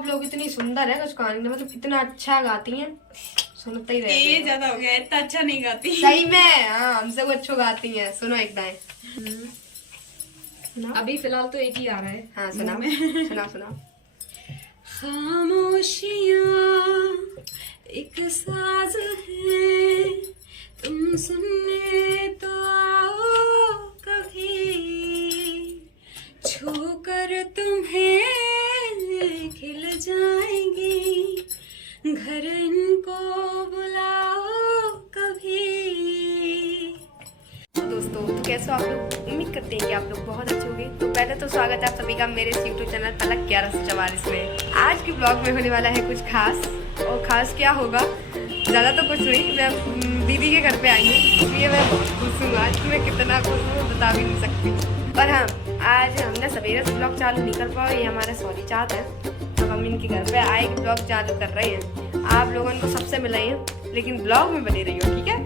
आप लोग, इतनी सुंदर है कुछ कहानी, मतलब इतना अच्छा गाती हैं, सुनते ही रहते ये हैं। ज्यादा हो गया, इतना अच्छा नहीं गाती सही में, हाँ हमसे वो अच्छो गाती हैं। सुनो एक दाएं। अभी फिलहाल तो एक ही आ रहा है। हाँ सुनाओ सुनाओ सुनाओ। खामोशियाँ एक साज है, तुम सुनने तो आओ कभी, छूकर तुम्हें खिल जाएंगी, घर इनको बुलाओ कभी। दोस्तों तो कैसे हो आप लोग, उम्मीद करते हैं कि आप लोग बहुत अच्छे होंगे। तो पहले तो स्वागत है आप सभी का मेरे यूट्यूब चैनल पलक 1144 में। आज के ब्लॉग में होने वाला है कुछ खास, और खास क्या होगा, ज़्यादा तो कुछ नहीं, मैं दीदी के घर पे आई हूँ, इसलिए मैं बहुत खुश हूँ। आज मैं कितना खुश हूँ बता भी नहीं सकती। पर हाँ, आज हमने सवेरे से ब्लॉग चालू नहीं कर पाए, ये हमारे सॉरी चाहते हैं, तो हम इनके घर पे आए कि ब्लॉग चालू कर रहे हैं। आप लोगों को सबसे मिले हैं, लेकिन ब्लॉग में बने रही हो, ठीक है।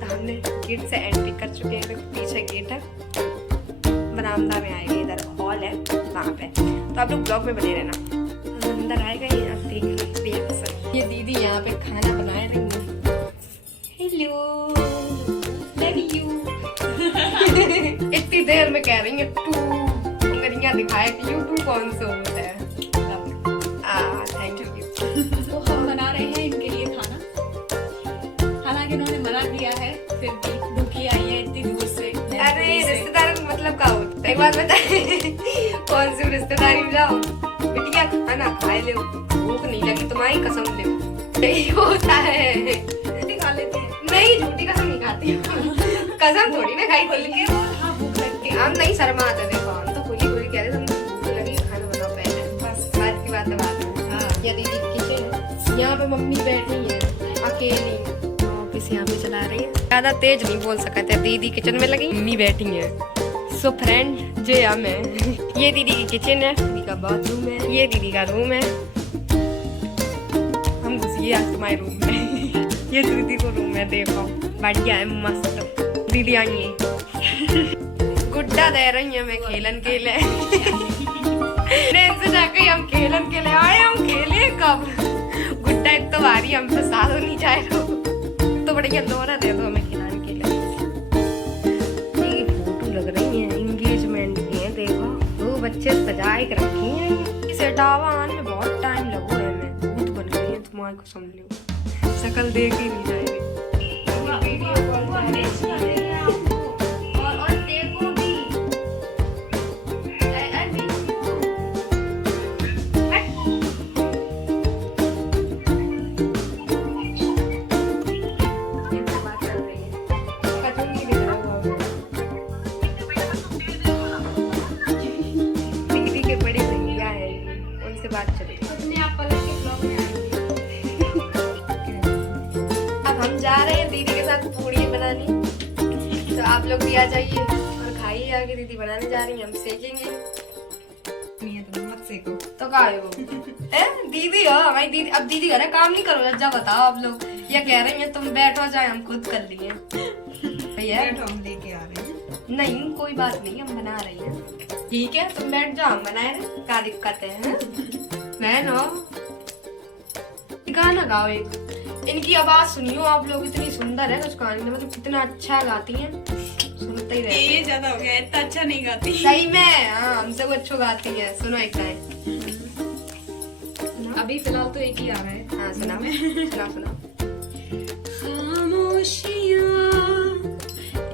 तो हमने गेट से एंट्री कर चुके हैं, पीछे गेट है, बरामदा में आएंगे, इधर हॉल है वहाँ पे, तो आप लोग ब्लॉग में बने रहना। अंदर आएगा ये, आप देख लीजिए। ये दीदी यहाँ पे खाना बनाए रही है। Hello love you. इतनी देर में कह रही है टू, उंगलियां दिखाए कि यू टू कौन सा होता है। Thank you. तो हम बना रहे हैं इनके लिए खाना, हालांकि इन्होंने मना किया है, फिर भी भूखी आई है इतनी दूर से। अरे रिश्तेदार का मतलब क्या होता है, एक बात बताए। कौन सी रिश्तेदारी में जाओ, बिटिया खाना खाए लो, भूख नहीं लगी तुम्हारी कसम ले, यही होता है। रोटी खा लेते हैं। नहीं, झूठी कसम नहीं खाती हूँ। कसम थोड़ी ना खाई खुल के। हाँ भूख लगती है। हम नहीं शर्माते, देखो हम तो खुली खुली कह रहे थे, हमको भूख लगी, खाना बनाओ पहले, बस बात की बात है। बात है हाँ। ये दीदी की किचन है, यहाँ पे मम्मी बैठी है अकेली, ऑफिस यहाँ पे चला रही है। ज्यादा तेज नहीं बोल सकते, दीदी किचन में लगी, मम्मी बैठी है। सो फ्रेंड जे हम है। ये दीदी की किचन है, दीदी का बाथरूम है, ये दीदी का रूम है। हम घुसिए आज तुम्हारे रूम में। ये दीदी को रूम है, देखो बढ़िया है, मस्त। दीदी आई है, गुड्डा दे रही है मैं खेलन के लिए। से जाके हम खेलन के लिए आए, हम खेले कब। गुड्डा एक तो भारी, हम तो साथ हो नहीं जाए तो बढ़िया लोरा दे दो हमें खिलाने के लिए। ये फोटो लग रही है एंगेजमेंट की है, देखो दो बच्चे सजाए के रखी हैं। इस इटावा आने में बहुत टाइम लगो है, मैं भूत बन गई है तुम्हारे को, समझ लो शकल देख ही नहीं जाएगी। वीडियो कॉल और देखो भी दीदी के बड़े भैया है, उनसे बात चलेगी। अपने आप पलक के ब्लॉग में आएंगे। अब हम जा रहे हैं दीदी के साथ पूड़ी बनाने, तो आप लोग भी आ जाइए और खाइए आगे। दीदी बनाने जा रही हैं, हम सेकेंगे। मत सेको। तो का हो दीदी हो हमारी दीदी, अब दीदी घर है, काम नहीं करो लज्जा बताओ आप लोग। ये कह रही हैं तुम बैठो, जाए हम खुद कर लिए भैया। हम लेके आ रहे हैं। नहीं कोई बात नहीं, हम बना रही हैं, ठीक है तुम बैठ जाओ, हम बनाए रहे, क्या दिक्कत है। बहनो गाना गाओ एक, इनकी आवाज सुनियो आप लोग, इतनी सुंदर है कुछ कहानी, मतलब कितना अच्छा गाती हैं, सुनते ही रहते ये हैं। ज्यादा हो गया, इतना अच्छा नहीं गाती। सही में, हाँ हमसे वो अच्छो गाती है। सुनो एक टाइम। अभी फिलहाल तो एक ही आ रहा है। हाँ सुनाओ सुनाओ सुनाओ। खामोशियाँ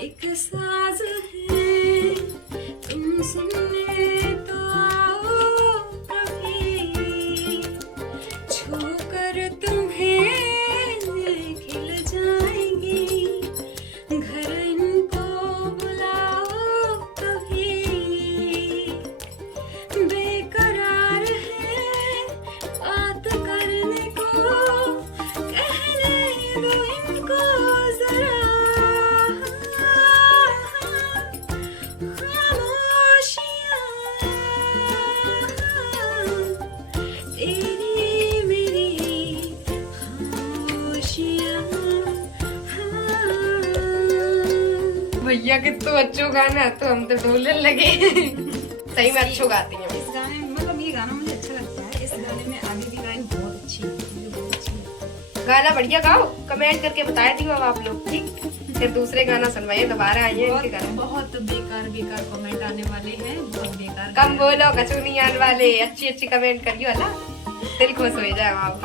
एक साज है, तुम सुनने तो आओ कभी, छूकर तुम्हें खिल जाएंगी, घर इनको बुलाओ कभी, बेकरार है बात करने को, कहने दो इनको जरा, तेरी मेरी खामोशियाँ। भैया कि तो अच्छो गाना, तो हम तो ढोलने लगे। सही में अच्छो गाती हैं। इस गाने में, मतलब ये गाना मुझे अच्छा लगता है, इस गाना बढ़िया गाओ, कमेंट करके बताए दियो अब आप लोग, ठीक। फिर दूसरे गाना सुनवाइए, दोबारा आइए इनके घर। बहुत बेकार बेकार कमेंट आने वाले हैं, बहुत बेकार। कम बोलो, कछु नहीं आने वाले, अच्छी अच्छी कमेंट करियो, अल्लाह दिल खुश हो जाए आप।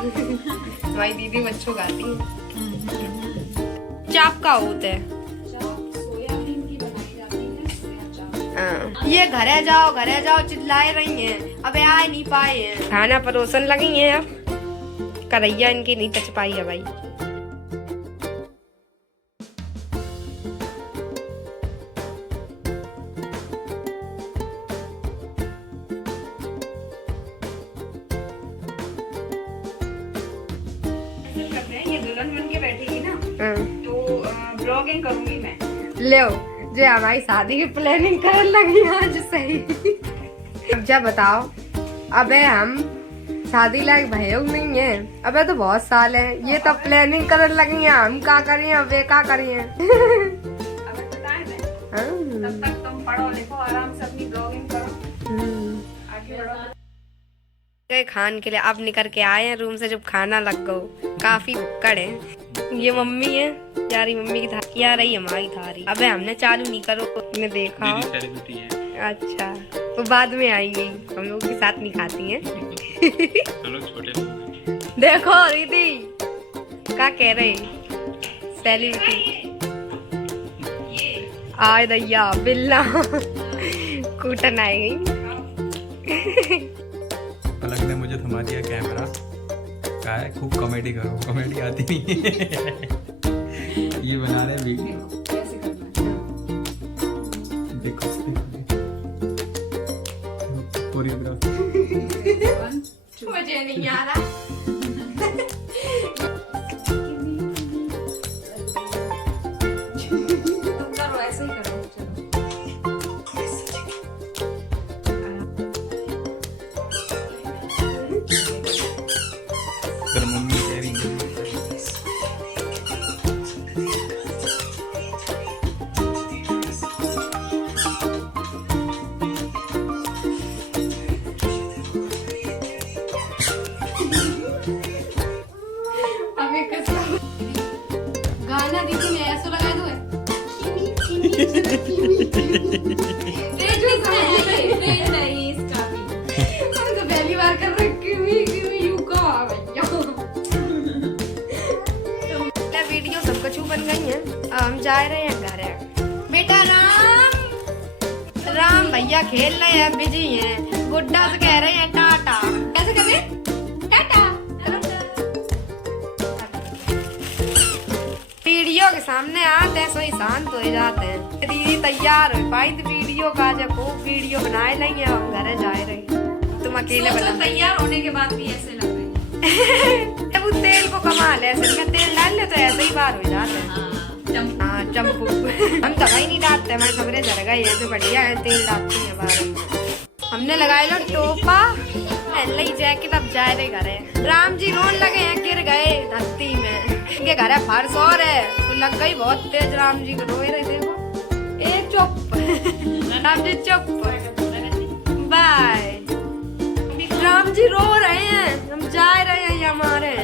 हमारी दीदी बच्चों गाती है। चाप का होता है, सोयाबीन की बनाई जाती है, सोया चाप। ये घरे जाओ चिल्लाए रही हैं, अबे आ नहीं पाए हैं। खाना परोसन लगी हैं, अब करैया इनकी नहीं टच पाई है भाई। ये दुल्हन बन के बैठेगी ना, तो ब्लॉगिंग करूंगी मैं। ले जो हमारी शादी की प्लानिंग कर लगी आज सही। अब जा बताओ, अबे हम शादी लायक भयो नहीं है, अबे तो बहुत साल है, ये तो प्लानिंग करने लगी हैं, हम क्या करिए, अबे क्या करिए। अब बताए मैं, तब तक तुम पढ़ो लिखो आराम से, अपनी ब्लॉगिंग करो, आगे बढ़ो। गए खान के लिए, अब निकल के आए हैं रूम से जब खाना लग गो, काफी भुक्कड़ है। ये मम्मी है, यारी मम्मी की थाली आ रही, हमारी थाली। अबे हमने चालू नहीं करो, ने देखा। अच्छा, वो बाद में आएंगी, हम लोग के साथ नहीं खाती हैं। देखो दीदी क्या कह रहे, सेलिब्रिटी आय दैया बिल्ला कूटन आएगी। पलक ने मुझे थमा दिया कैमरा, कहा है खूब कॉमेडी करो, कॉमेडी आती नहीं है। ये बना रहे वीडियो, कैसे करना है? देखो कोरियोग्राफी। मुझे नहीं आ रहा। तुम करो, ऐसे ही करो, चलो। तेरी मम्मी कह रही है गाना दीदी ने ऐसा लगा दो है। नहीं, इसका भी। हम तो पहली बार कर रहे, क्यों यू का भैया। वीडियो सब कुछ बन गई है, अब हम जा रहे हैं घर। बेटा राम भैया खेल रहे हैं, बिजी हैं, गुड्डा से कह रहे हैं टाटा। कैसे कर रहे हैं? टाटा। वीडियो के सामने आते हैं, सोई शांत हो जाते हैं। दीदी तैयार हो पाई तो वीडियो का, जब खूब वीडियो बनाए लेंगे, हम घर जा रहे हैं। तुम अकेले बना, तैयार होने के बाद भी ऐसे लग रहे हैं। जब वो तेल को कमाल है, ऐसे में तेल डाल ले तो ऐसे ही बार हो जाते हैं। हाँ चंपू। हम दवाई नहीं डालते, हमारे खबरें जर गई है तो बढ़िया है, तेल डालती है बार। हमने लगाए लो टोपा लई जैकेट, अब जा रहे घर है। राम जी रोन लगे हैं, गिर गए धरती में, इनके घर है फर्श और है, तो लग गई बहुत तेज। राम जी को रोए रहे, देखो ए चुप। राम जी चुप, बाय। राम जी रो रहे हैं, हम जा रहे हैं, ये हमारे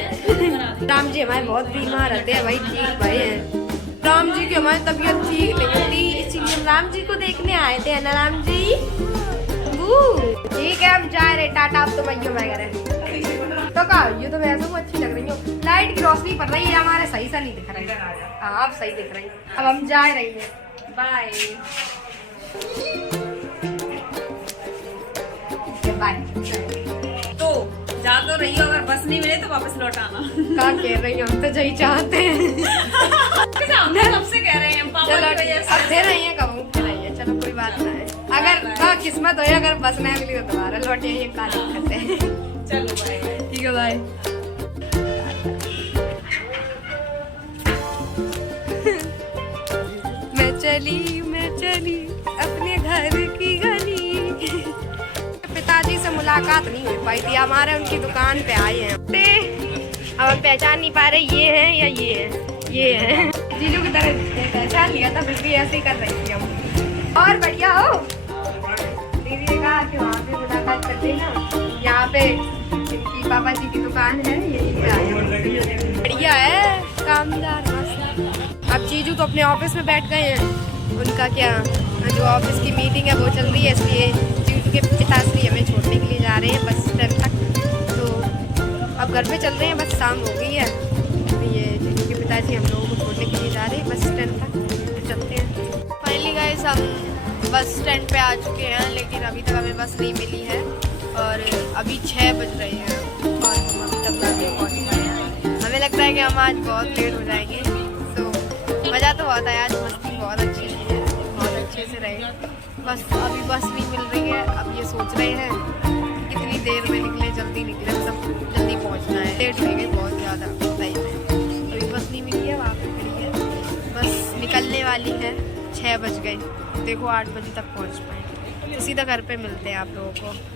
राम जी हमारे बहुत बीमार रहते हैं भाई, ठीक भाई है। राम जी की हमारी तबीयत ठीक नहीं होती, इसीलिए हम राम जी को देखने आए थे ना राम जी। ठीक है, हम जा रहे, टाटा। अब तो मैयो वगैरह तो का ये तो वैसे वो अच्छी लग रही हो, लाइट की रोशनी पड़ रही है, हमारे सही से नहीं दिख रही है। हाँ अब सही दिख रही है, अब हम जा रही हैं, बाय बाय। तो जा तो रही हो, अगर बस नहीं मिले तो वापस लौट आना। क्या कह रही हो, हम तो यही चाहते हैं। हम सबसे कह रहे हैं, पापा चलो की वजह से। अब दे रही है, कहूँ दे रही है, चलो कोई बात ना है। अगर किस्मत हो, अगर बस नहीं मिली तो दोबारा लौटे, ये का दिक्कत है। चलो बाय बाय। ठीक है बाय। मैं चली अपने घर की गली। पिताजी से मुलाकात नहीं हो पाई थी, हमारे उनकी दुकान पे आए हैं। अब हम पहचान नहीं पा रहे ये है या ये है, ये है। जीजू की तरह पहचान लिया था, फिर भी ऐसे ही कर रही थी हम। और बढ़िया हो, दीदी ने कहा कि वहाँ पे मुलाकात करते ना, यहाँ पे इनकी पापा जी की दुकान है, यहीं पे आए हैं। बढ़िया है। शानदार मस्त। अब जीजू तो अपने ऑफिस में बैठ गए हैं, उनका क्या जो ऑफिस की मीटिंग है वो चल रही है, इसलिए जीजू के पिताश्री हमें छोड़ने के लिए जा रहे हैं बस स्टैंड तक। तो अब घर पे चल रहे हैं, बस शाम हो गई है, तो ये जीजू के पिताजी हम लोगों को छोड़ने के लिए जा रहे हैं बस स्टैंड तक, तो चलते हैं। फाइनली गाइस हम बस स्टैंड पे आ चुके हैं, लेकिन अभी तक हमें बस नहीं मिली है और अभी 6 बज रहे हैं और हम अभी तक घर नहीं पहुँच पाए हैं। हमें लगता है कि हम आज बहुत लेट हो जाएंगे। तो मज़ा तो बहुत आया, आज मस्ती बहुत अच्छी है, बहुत अच्छे से रहे। बस अभी बस नहीं मिल रही है, अब ये सोच रहे हैं कि कितनी देर में निकले, जल्दी निकले, सब जल्दी पहुँचना है, लेट हो गए बहुत ज़्यादा सही में। अभी बस नहीं मिली है, वहाँ पर खड़ी है, बस निकलने वाली है, 6 बज गए, देखो 8 बजे तक पहुँच पाए, तो सीधा घर पे मिलते हैं आप लोगों को।